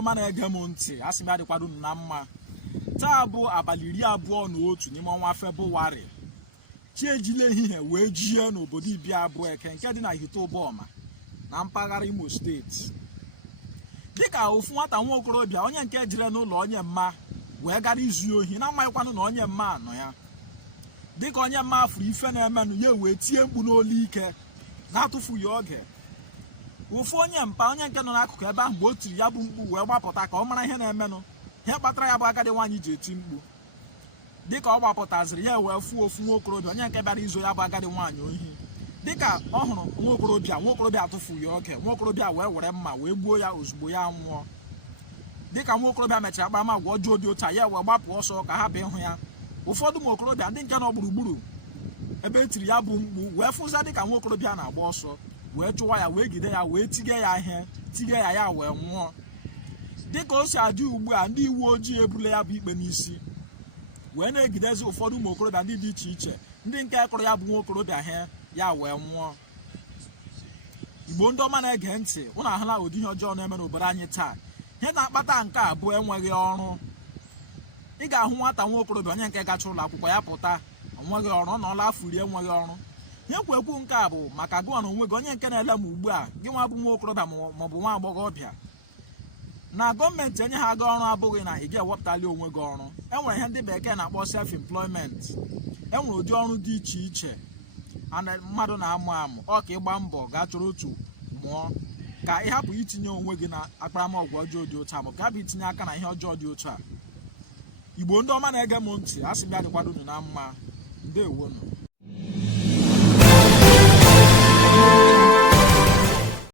ọma na-ege m ntị, asị m ya dịkwado unu na mma. Taa bụ abalị 21 n'ime ọnwa Febụwarị. Chi ejile ehihie wee jie n'obodo Ibiabueke nke dị na Ihite-Ụbọma na mpaghara Imo steeti. Dịka ofu nwata nwa okorobịa onye nke jire n'ụlọ onye mma wee gara izu ohi na-amaghịkwanụ na onye mma anọ ya. Dịka onye mma fụrụ ife na-emenụ ya wee tie mkpu n'olu ike na-atụfughị oge. Ofu onye mpa onye nke nọ n'akụkụ ebe ahụ mgbe o tiri ya bụ mkpu wee gbapụta ka ọ mara ihe na-emenụ. Ihe kpatara ya bụ agadi nwaanyị ji eti mkpu. Dịka ọ gbapụtaziri ya wee fụọ ofu nwa okorobịa onye nke bịara izo ya bụ agadi nwaanyị ohi. Dịka ọ hụrụ nwa okorobịa atụfughị oge, nwa okorobịa wee were mma wee gbuo ya ozugbo ya nwụọ. Dịka nwa okorobịa mechara akparamagwa ọjọọ dị otu a, ya wee gbapụ ọsọ ka hapụ ịhụ ya. Ụfọdụ ụmụ okorobịa ndị nke nọ gburugburu ebe etiri ya bụ mkpu wee fụza dịka nwa okorobịa na-agba ọsọ wee chụwa ya wee gide ya wee tige ya ihe ya wee nwụọ. Dịka o si adị ugbu a, ndị uwe ojii ebule ya bụ ikpe n'isi wee na-egidezi ụfọdụ ụmụ okorobịa ndị dị iche iche ndị nke kụrụ ya bụ nwa okorobịa ihe ya wee nwụọ. Igbo ndị ọma na-ege ntị, unu ahụla ụdị ihe ọjọọ na-eme n'obodo anyị taa. Ihe na-akpata nke a bụ enweghị ọrụ. Ị ga-ahụ nwata nwa okorobịa onye nke gachara ụlọ akwụkwọ ya pụta onweghị ọrụ, ọ nọọla afọ iri enweghị ọrụ. Ihe kwekwu nke a bụ maka gụọ na onwe gị onye nke na-ele m ugbu a, gị nwa bụ nwa okorobịa maọbụ nwa agbọghọbịa, na gọọmenti enye ha aga ọrụ abụghị na ị ga-ewepụtali onwe gị ọrụ. Enwere ihe ndị bekee na-akpọ self-employment. Enwere ụdị ọrụ dị iche iche mmadụ na-amụ amụ. Ọ ka ịgba mbọ gaa chọrọ otu mụọ ka ị hapụ itinye onwe gị na akparamagwa ọjọọ dị otu a, ma ka hapụ itinye aka na ihe ọjọọ dị otu a. Igbo ndị ọma na-ege m ntị, asị m ya dịkwado unu na mma. Ndewonu.